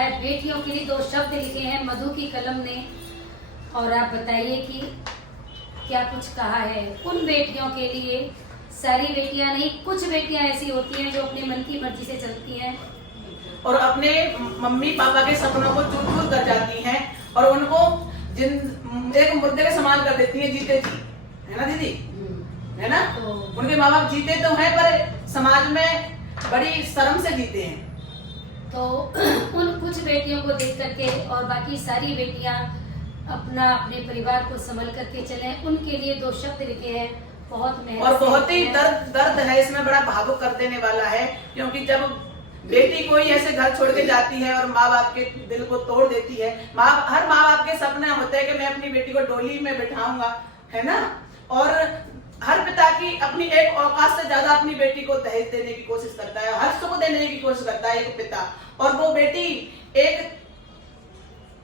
है। बेटियों के लिए 2 शब्द लिखे हैं मधु की कलम ने, और आप बताइए कि क्या कुछ कहा है उन बेटियों के लिए। सारी बेटियां नहीं, कुछ बेटियां ऐसी होती हैं जो अपने मन की मर्जी से चलती हैं और अपने मम्मी पापा के सपनों को चूर चूर कर जाती हैं और उनको एक मुर्दे के समान कर देती हैं जीते जी, है ना दीदी, है ना। तो उनके माँ बाप जीते तो हैं पर समाज में बड़ी शर्म से जीते हैं। तो उन कुछ बेटियों को देख करके और बाकी सारी बेटियां अपने परिवार को संभल करके चलें, उनके लिए 2 शब्द लिखे हैं। बहुत मेहनत और बहुत ही दर्द है इसमें, बड़ा भावुक कर देने वाला है, क्योंकि जब बेटी कोई ऐसे घर छोड़ के जाती है और माँ बाप के दिल को तोड़ देती है। हर माँ बाप के सपने होते हैं कि मैं अपनी बेटी को डोली में बिठाऊंगा, है ना। और हर पिता की अपनी एक औकात से ज्यादा अपनी बेटी को दहेज देने की कोशिश करता है, हर सुख देने की कोशिश करता है एक पिता। और वो बेटी एक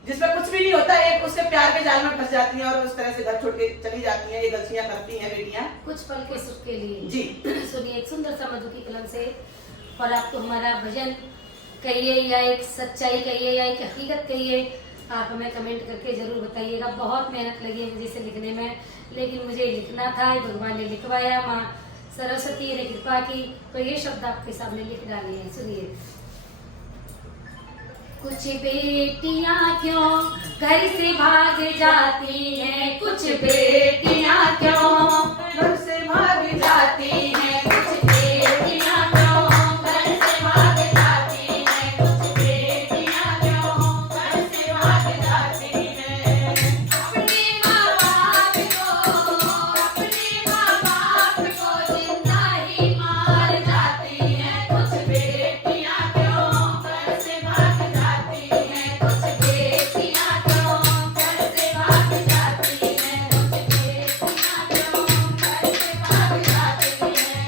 जिसमें कुछ भी नहीं होता है, एक उसके प्यार के जाल में फंस जाती है और उस तरह से घर छोड़ के चली जाती हैं। ये गलतियां करती हैं बेटियां कुछ पल के सुख के लिए। जी सुनिए एक सुंदर सा मधु की कलम से। और आपको हमारा भजन कहिए या एक सच्चाई कहिए या एक हकीकत कहिए, आप हमें कमेंट करके जरूर बताइएगा। बहुत मेहनत लगी है मुझे इसे लिखने में, लेकिन मुझे लिखना था, भगवान ने लिखवाया, माँ सरस्वती ने कृपा की, तो ये शब्द आपके सामने लिख डाले हैं। सुनिए। कुछ बेटियां क्यों घर से भाग जाती हैं, कुछ बेटियां क्यों घर से भाग जाती हैं, कुछ बेटियां क्यों घर से भाग जाती हैं, कुछ बेटियां क्यों घर से भाग जाती हैं। अपने माँ बाप को जिंदा ही मार जाती हैं, कुछ बेटियां क्यों घर से भाग जाती हैं, कुछ बेटियां क्यों घर से भाग जाती हैं, कुछ बेटियां क्यों घर से भाग जाती हैं।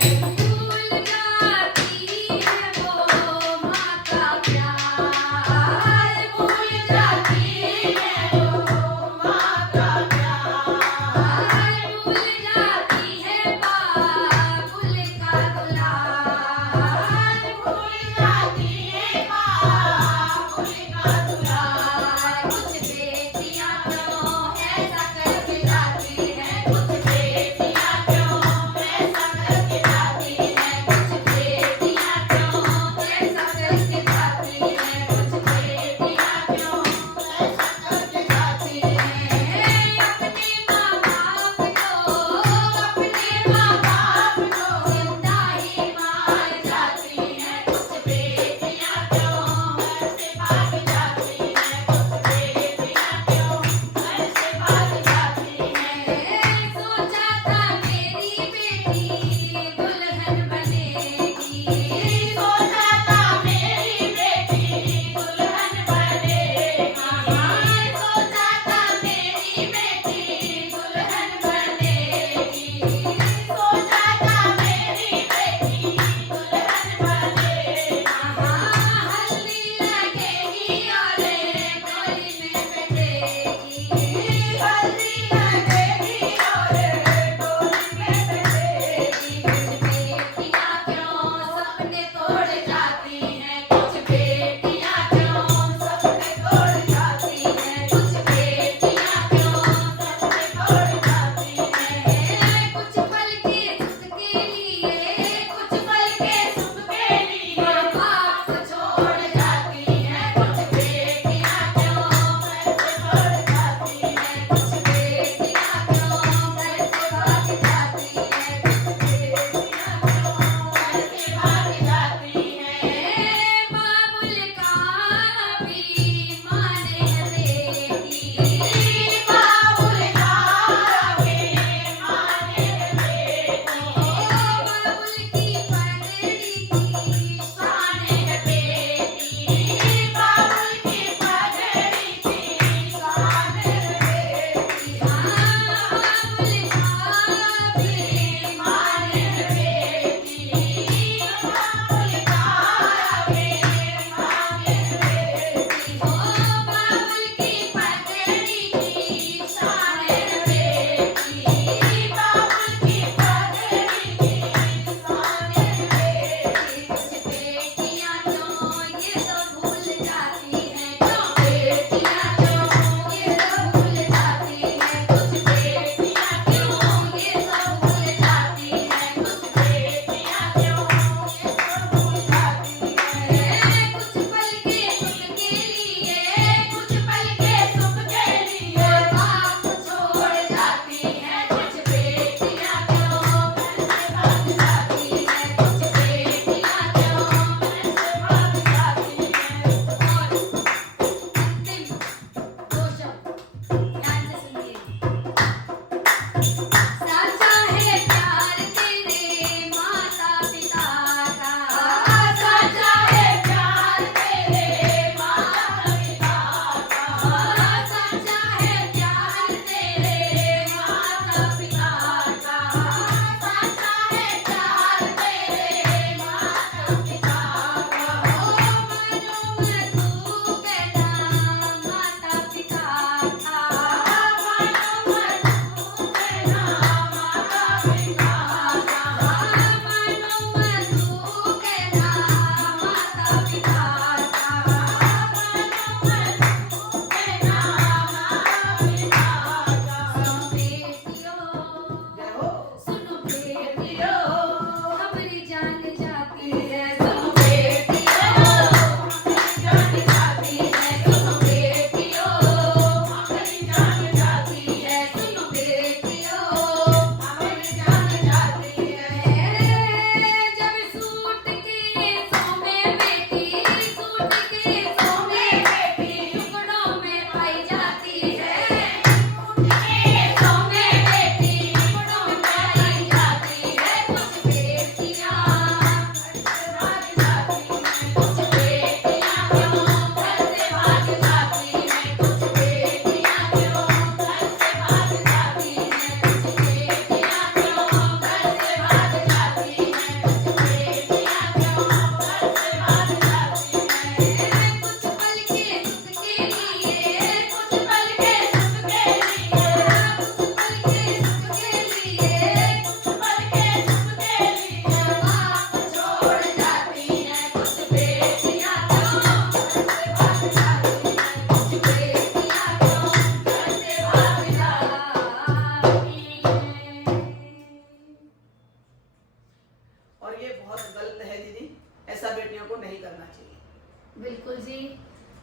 बहुत गलत है दीदी, ऐसा बेटियों को नहीं करना चाहिए। बिल्कुल जी,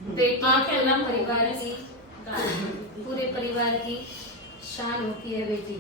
बेटी आंखें नम हो परिवार गई। की, पूरे परिवार की शान होती है बेटी।